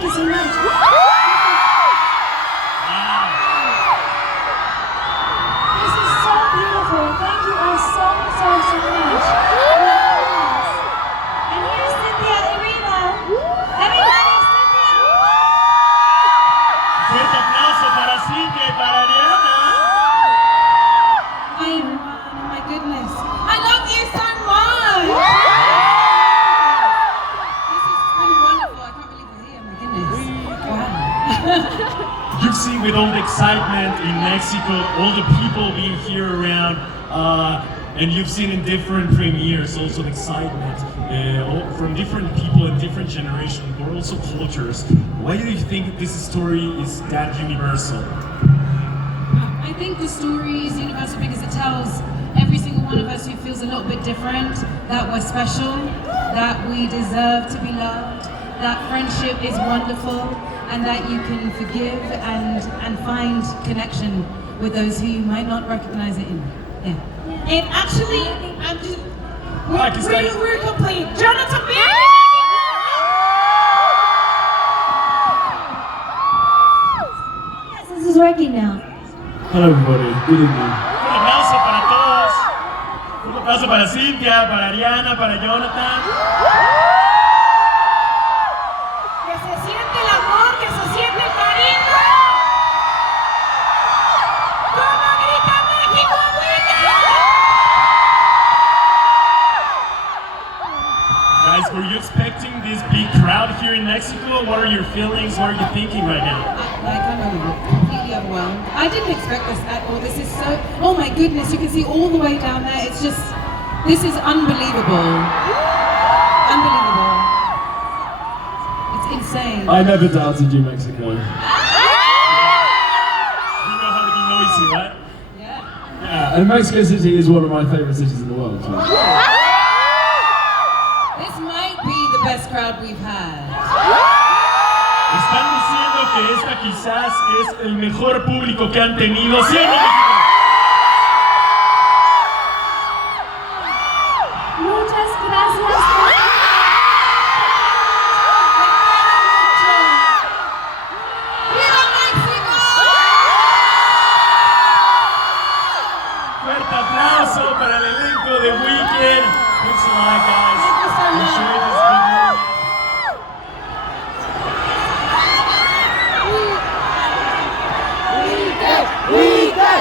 Thank you so much. This is so beautiful. Thank you all so much. And here's Cynthia Erivo. Everybody, Cynthia. Fuerte aplauso para Cynthia y para Ariana. Hi everyone, oh my goodness. I love you so much! This has been wonderful, I can't believe we're here, my goodness. Wow. You've seen with all the excitement in Mexico, all the people being here around, and you've seen in different premieres also the excitement from different people and different generations, but also cultures. Why do you think this story is that universal? I think the story is universal because it tells every single one of us who feels a little bit different that we're special, that we deserve to be loved, that friendship is wonderful, and that you can forgive and find connection with those who you might not recognize it in. Yeah. And actually, I'm just we're complete. Jonathan B. Yes, this is working now. Hello everybody, good evening. Un aplauso para todos. Un aplauso para Cynthia, para Ariana, para Jonathan. Que se siente el amor, que se siente el cariño. ¿Cómo grita México, Guys, were you expecting this big crowd here in Mexico? What are your feelings? What are you thinking right now? Like I'm completely overwhelmed. I didn't expect this at all. This is so, oh my goodness, you can see all the way down there. It's just, this is unbelievable. Unbelievable. It's insane. I never doubted you, Mexico. You know how to be noisy, right? Yeah. Yeah, and Mexico City is one of my favorite cities in the world. So. This might be the best crowd we've had. Están diciendo que esta quizás es el mejor público que han tenido. ¿Sí o no, México? Muchas gracias. ¡Viva México! Fuerte aplauso para el elenco de Wicked. Thanks a lot, guys. Thank you so much. Enjoy this video. Weekend!